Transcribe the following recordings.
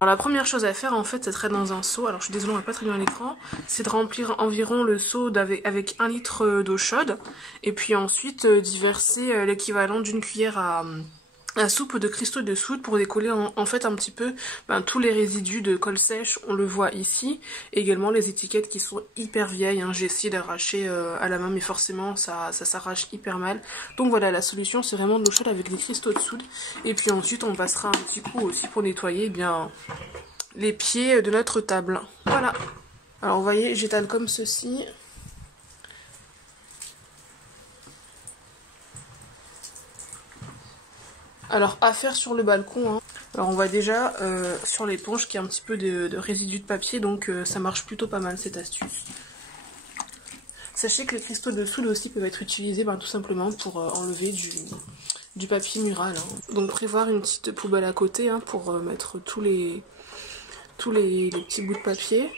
Alors la première chose à faire en fait, ça serait dans un seau, alors je suis désolée on va pas très bien à l'écran, c'est de remplir environ le seau avec 1 litre d'eau chaude et puis ensuite d'y verser l'équivalent d'une cuillère à soupe de cristaux de soude pour décoller en fait un petit peu tous les résidus de colle sèche, on le voit ici, et également les étiquettes qui sont hyper vieilles, hein. J'ai essayé d'arracher à la main mais forcément ça s'arrache hyper mal. Donc voilà, la solution c'est vraiment de l'eau chaude avec des cristaux de soude et puis ensuite on passera un petit coup aussi pour nettoyer les pieds de notre table. Voilà. Alors vous voyez, j'étale comme ceci. Alors à faire sur le balcon, hein. Alors on voit déjà sur l'éponge qu'il y a un petit peu de résidus de papier, donc ça marche plutôt pas mal cette astuce. Sachez que les cristaux de soude aussi peuvent être utilisés tout simplement pour enlever du papier mural, hein. Donc prévoir une petite poubelle à côté, hein, pour mettre tous les petits bouts de papier.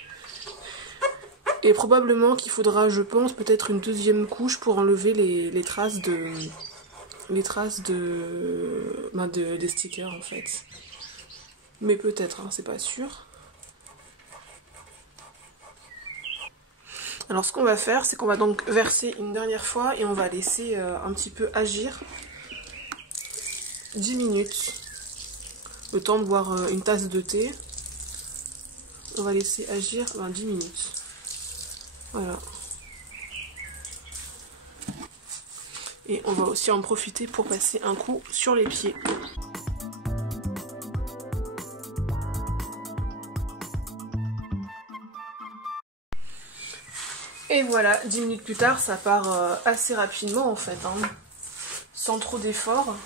Et probablement qu'il faudra, je pense, peut-être une deuxième couche pour enlever les traces des stickers en fait. Mais peut-être, hein, c'est pas sûr. Alors ce qu'on va faire, c'est qu'on va donc verser une dernière fois et on va laisser un petit peu agir 10 minutes. Le temps de boire une tasse de thé. On va laisser agir 10 minutes. Voilà. Et on va aussi en profiter pour passer un coup sur les pieds. Et voilà, 10 minutes plus tard, ça part assez rapidement en fait, hein, sans trop d'efforts.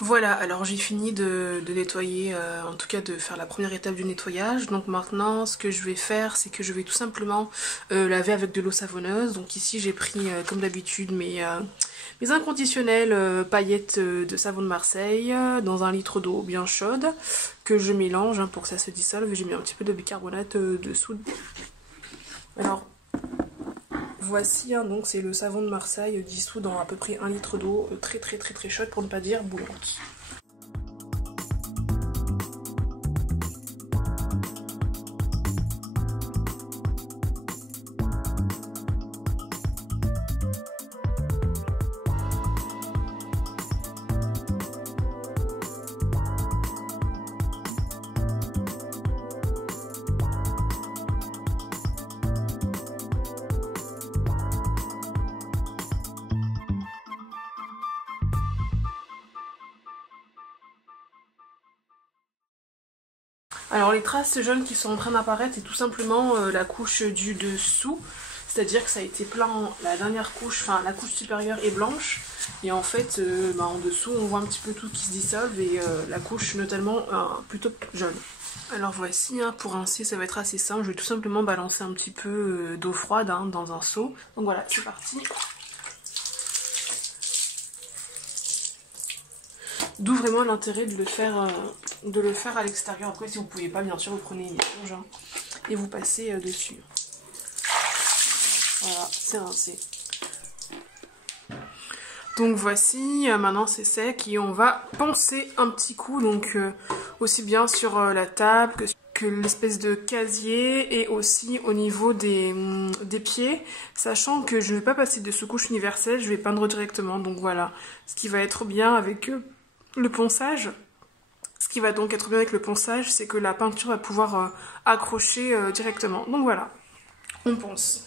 Voilà, alors j'ai fini de nettoyer, en tout cas de faire la première étape du nettoyage. Donc maintenant, ce que je vais faire, c'est que je vais tout simplement laver avec de l'eau savonneuse. Donc ici, j'ai pris, comme d'habitude, mes inconditionnelles paillettes de savon de Marseille dans 1 litre d'eau bien chaude que je mélange, hein, pour que ça se dissolve. J'ai mis un petit peu de bicarbonate de soude. Alors, voici, hein, donc c'est le savon de Marseille dissous dans à peu près 1 litre d'eau très chaude, pour ne pas dire bouillante. Alors les traces jaunes qui sont en train d'apparaître, c'est tout simplement la couche du dessous, c'est-à-dire que ça a été plein, la dernière couche, enfin la couche supérieure est blanche, et en fait en dessous on voit un petit peu tout qui se dissolve, et la couche notamment plutôt jaune. Alors voici, hein, pour rincer ça va être assez simple, je vais tout simplement balancer un petit peu d'eau froide, hein, dans un seau. Donc voilà, c'est parti. D'où vraiment l'intérêt de le faire à l'extérieur. Après, si vous ne pouvez pas, bien sûr, vous prenez une éponge, hein, et vous passez dessus. Voilà, c'est rincé. Donc voici, maintenant c'est sec et on va poncer un petit coup, donc aussi bien sur la table que l'espèce de casier et aussi au niveau des pieds, sachant que je ne vais pas passer de sous-couche universelle, je vais peindre directement. Donc voilà, ce qui va être bien avec le ponçage. Ce qui va donc être bien avec le ponçage, c'est que la peinture va pouvoir accrocher directement. Donc voilà, on ponce.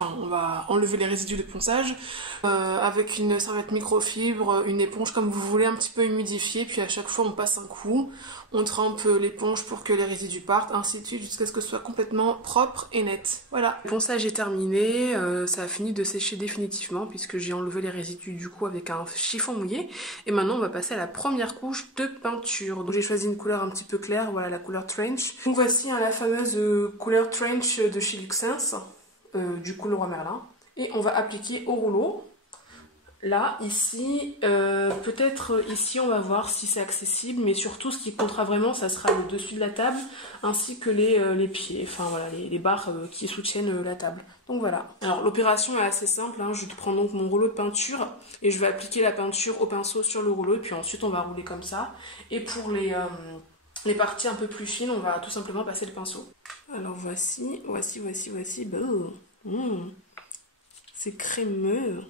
On va enlever les résidus de ponçage avec une serviette microfibre, une éponge comme vous voulez, un petit peu humidifiée, puis à chaque fois on passe un coup, on trempe l'éponge pour que les résidus partent, ainsi de suite jusqu'à ce que ce soit complètement propre et net. Voilà, le ponçage est terminé, ça a fini de sécher définitivement puisque j'ai enlevé les résidus du coup avec un chiffon mouillé, et maintenant on va passer à la première couche de peinture. Donc j'ai choisi une couleur un petit peu claire, voilà la couleur Trench. Donc voici, hein, la fameuse couleur Trench de chez Luxens. Du coup le roi Merlin, et on va appliquer au rouleau Là, ici, peut-être ici on va voir si c'est accessible, mais surtout ce qui comptera vraiment, ça sera le dessus de la table, ainsi que les pieds, enfin voilà, les barres qui soutiennent la table. Donc voilà. Alors l'opération est assez simple, hein. Je prends donc mon rouleau de peinture et je vais appliquer la peinture au pinceau sur le rouleau, et puis ensuite on va rouler comme ça. Et pour les parties un peu plus fines, on va tout simplement passer le pinceau. Alors voici, c'est crémeux.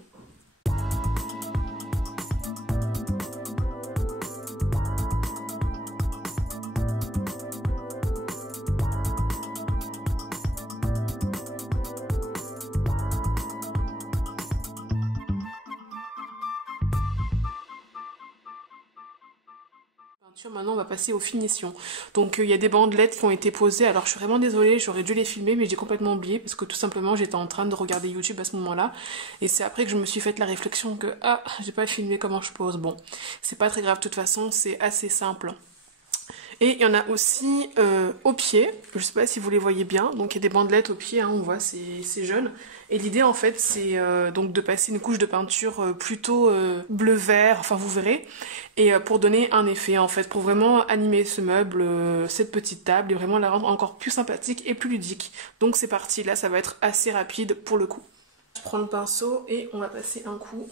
Maintenant on va passer aux finitions. Donc il y a des bandelettes qui ont été posées, alors je suis vraiment désolée, j'aurais dû les filmer mais j'ai complètement oublié parce que tout simplement j'étais en train de regarder YouTube à ce moment-là et c'est après que je me suis fait la réflexion que j'ai pas filmé comment je pose. Bon, c'est pas très grave, de toute façon c'est assez simple. Et il y en a aussi au pied, je sais pas si vous les voyez bien, donc il y a des bandelettes au pied, hein, on voit c'est jaune. Et l'idée en fait c'est donc de passer une couche de peinture plutôt bleu-vert, enfin vous verrez, et pour donner un effet en fait, pour vraiment animer ce meuble, cette petite table, et vraiment la rendre encore plus sympathique et plus ludique. Donc c'est parti, là ça va être assez rapide pour le coup. Je prends le pinceau et on va passer un coup,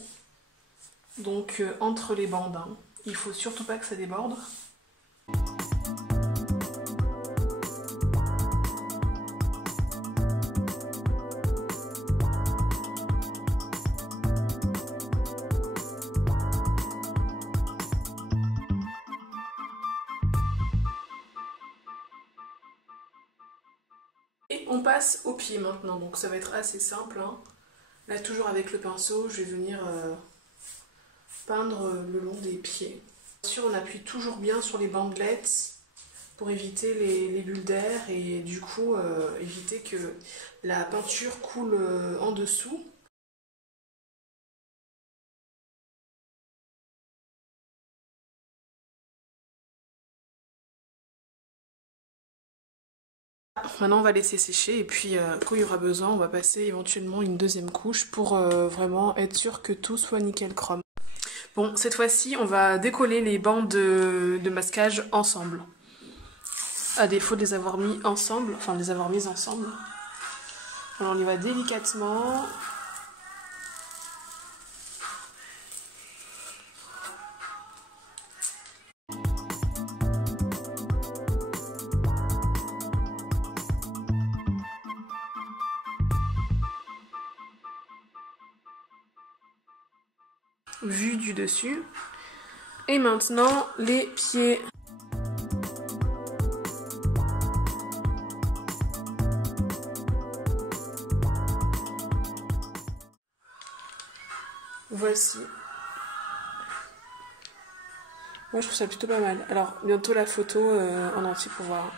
donc entre les bandes, hein. Il faut surtout pas que ça déborde. Et on passe au pied maintenant, donc ça va être assez simple, hein. Là toujours avec le pinceau, je vais venir peindre le long des pieds. Bien sûr on appuie toujours bien sur les bandelettes pour éviter les bulles d'air et du coup éviter que la peinture coule en dessous. Maintenant on va laisser sécher et puis quand il y aura besoin on va passer éventuellement une deuxième couche pour vraiment être sûr que tout soit nickel chrome. Bon, cette fois-ci on va décoller les bandes de masquage ensemble. À défaut de les avoir mis ensemble, enfin de les avoir mises ensemble. Alors on y va délicatement. Vue du dessus. Et maintenant les pieds. Voici. Moi je trouve ça plutôt pas mal. Alors bientôt la photo en entier pour voir.